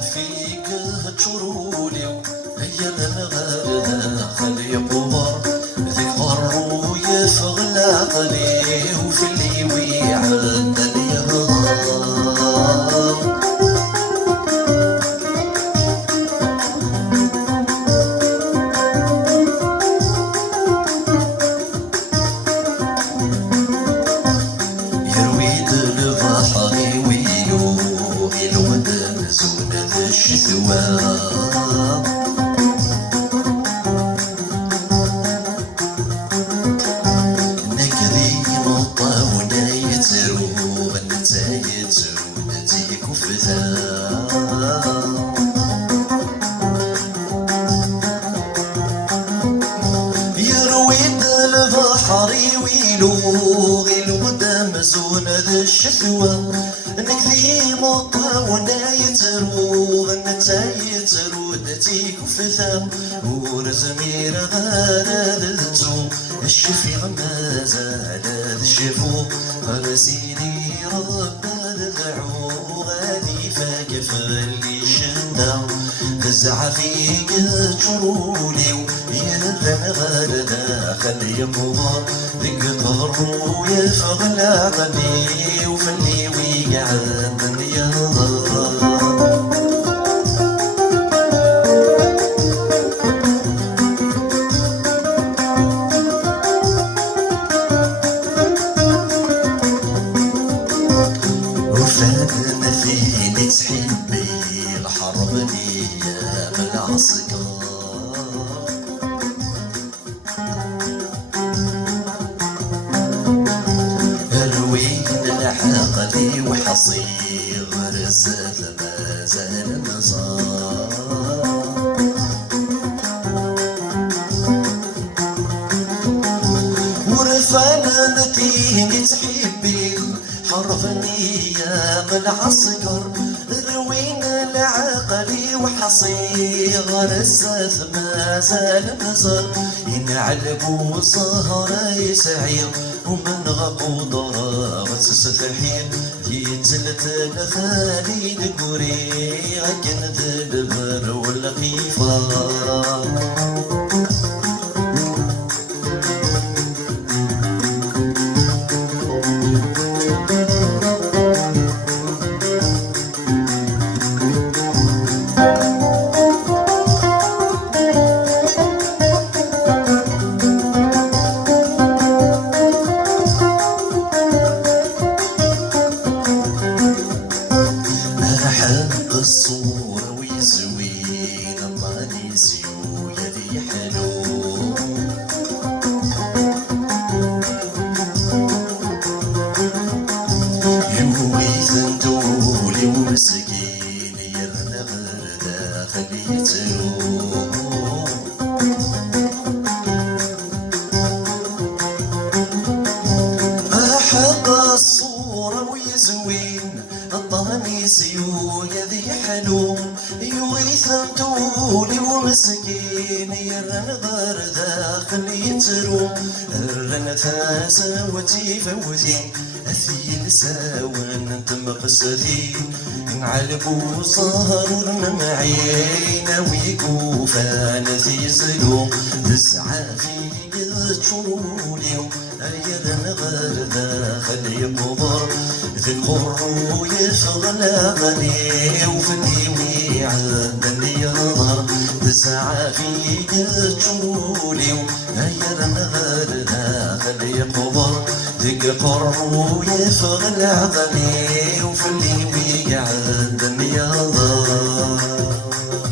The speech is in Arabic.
فيك تشرولي هيا الغالة خلي قمر ذكر ويفغل عقلي وفي اللي ويعد اليهضر يرويد البحر ويلو الودن زون الشتوى يرويد البحر ويلو الودن زون الشتوى نكذي مطاونا يترو نتايترو نتيك فثام ورزمير غالد الزوم الشفيع ما زال الشفو على سيدي رب الدعو غادي فاقف اللي شندا فزع فيك تشرولي يا الغالد خلي قمر ذك ظهرو يفغل عقلي وفلي ويقعد اليهضر وفاتنا فيني تحبي الحرب ليا بالعسكر الوين العقلي وحصير رزت ما زال النظار ورفعنا نتيني تحبي حرفني يا بالعسكر روينا العقلي وحصير رزت ما زال نزر ينعلبوا الزهر يسعير ومن غبو ضرابة ستحير يتزلت لخالي القري عكنت البر واللقيفة الصورة ويزوين الله نسيو يدي حلو يويثن دولي ومسكين يرنا غردا خليتلو أحق الصورة ويزوين الطنيسيو يذي حلو يويثن دولي ومسكين يرن غردا خليتلو رن ثاسا وتيفوتين أثيل ساون انت مقصدين نعلبو صهر معين ويقوفا نزيزلو تسعى في تشرولي أيرن غردا خلي قبر ذكر يفغل غني وفني ويعد اليهضر تسعى في تشرولي أيرن غردا خلي قبر ذكر يفغل غني وفني